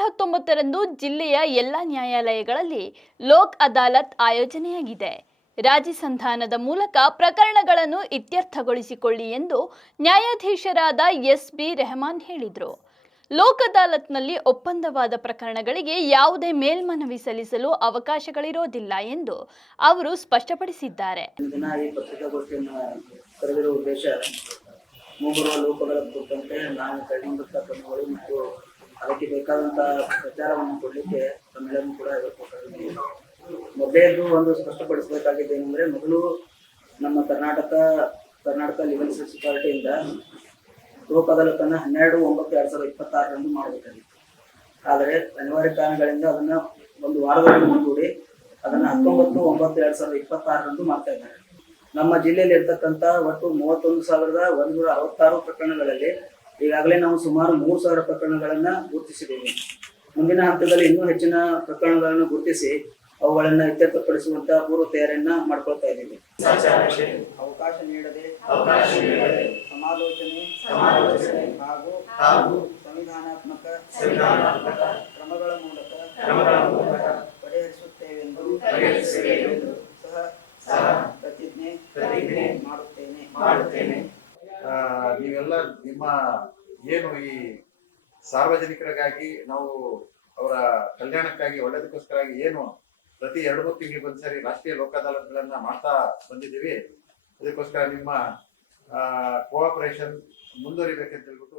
November 19ರಂದು ಜಿಲ್ಲೆಯ ಎಲ್ಲ ನ್ಯಾಯಾಲಯಗಳಲ್ಲಿ ಲೋಕ್ ಅದಾಲತ್ ಆಯೋಜನೆಯಾಗಿದೆ. ರಾಜಿ ಸಂಧಾನದ ಮೂಲಕ ಪ್ರಕರಣಗಳನ್ನು ಇತ್ಯರ್ಥಗೊಳಿಸಿಕೊಳ್ಳಿ ಎಂದು ನ್ಯಾಯಾಧೀಶರಾದ ಎಸ್.ಬಿ. ರೆಹಮಾನ್ ಹೇಳಿದರು. ಲೋಕ್ ಅದಾಲತ್ನಲ್ಲಿ ಒಪ್ಪಂದವಾದ ಪ್ರಕರಣಗಳಿಗೆ ಯಾವುದೇ ಮೇಲ್ಮನವಿ ಸಲ್ಲಿಸಲು ಅವಕಾಶಗಳಿರೋದಿಲ್ಲ ಎಂದು ಅವರು ಸ್ಪಷ್ಟಪಡಿಸಿದ್ದಾರೆ. ಮುಂಬರುವ ಲೋಕಗಳ ಕುರಿತಂತೆ ನಾವು ಕೈಗೊಂಡಂಥ ಕ್ರಮಗಳು ಮತ್ತು ಅದಕ್ಕೆ ಬೇಕಾದಂಥ ಪ್ರಚಾರವನ್ನು ಕೊಡಲಿಕ್ಕೆ ತಮ್ಮೆಲ್ಲರೂ ಕೂಡ ಹೇಳ್ಕೊಟ್ಟಿದ್ದೀವಿ. ಮೊದಲೇದು ಒಂದು ಸ್ಪಷ್ಟಪಡಿಸಬೇಕಾಗಿದೆ ಏನಂದರೆ, ಮೊದಲು ನಮ್ಮ ಕರ್ನಾಟಕ ಲೀಗಲ್ ಸರ್ವಿಸ್ ಅಥಾರಿಟಿಯಿಂದ ಲೋಕ್ ಅದಾಲತನ್ನು 12/9/2026 ಮಾಡಬೇಕಾಗಿತ್ತು. ಆದರೆ ಅನಿವಾರ್ಯ ಕಾರಣಗಳಿಂದ ಅದನ್ನು ಒಂದು ವಾರದಲ್ಲಿ ಮುಂದೂಡಿ ಅದನ್ನು 19/9/2026 ಮಾಡ್ತಾ ಇದ್ದಾರೆ. ನಮ್ಮ ಜಿಲ್ಲೆಯಲ್ಲಿ ಇರ್ತಕ್ಕಂಥ ಒಟ್ಟು 31,166 ಪ್ರಕರಣಗಳಲ್ಲಿ ಈಗಾಗಲೇ ನಾವು ಸುಮಾರು 3,000 ಪ್ರಕರಣಗಳನ್ನು ಗುರುತಿಸಿದ್ದೇವೆ. ಮುಂದಿನ ಹಂತದಲ್ಲಿ ಇನ್ನೂ ಹೆಚ್ಚಿನ ಪ್ರಕರಣಗಳನ್ನು ಗುರುತಿಸಿ ಅವುಗಳನ್ನು ಇತ್ಯರ್ಥಪಡಿಸುವಂತಹ ಪೂರ್ವ ತಯಾರಿಯನ್ನ ಮಾಡ್ಕೊಳ್ತಾ ಇದ್ದೀವಿ. ಅವಕಾಶ ನೀಡದೆ ಸಮಾಲೋಚನೆ ಹಾಗೂ ಸಂವಿಧಾನಾತ್ಮಕ ಕ್ರಮಗಳ ಮೂಲಕ ಪರಿಹರಿಸುತ್ತೇವೆಂದು ಸಹ ಪ್ರತಿಜ್ಞೆ ಮಾಡುತ್ತೇನೆ. ನೀವೆಲ್ಲ ನಿಮ್ಮ ಏನು ಈ ಸಾರ್ವಜನಿಕರಿಗಾಗಿ ನಾವು ಅವರ ಕಲ್ಯಾಣಕ್ಕಾಗಿ ಒಳ್ಳೆದಕ್ಕೋಸ್ಕರಾಗಿ ಏನು ಪ್ರತಿ 2-3 ತಿಂಗಳಿಗೆ ಒಂದ್ಸರಿ ರಾಷ್ಟ್ರೀಯ ಲೋಕ ಅದಾಲತ್ಗಳನ್ನ ಮಾಡ್ತಾ ಬಂದಿದ್ದೀವಿ. ಅದಕ್ಕೋಸ್ಕರ ನಿಮ್ಮ ಕೋಆಪರೇಷನ್ ಮುಂದುವರಿಬೇಕಂತ ಹೇಳ್ಬಿಟ್ಟು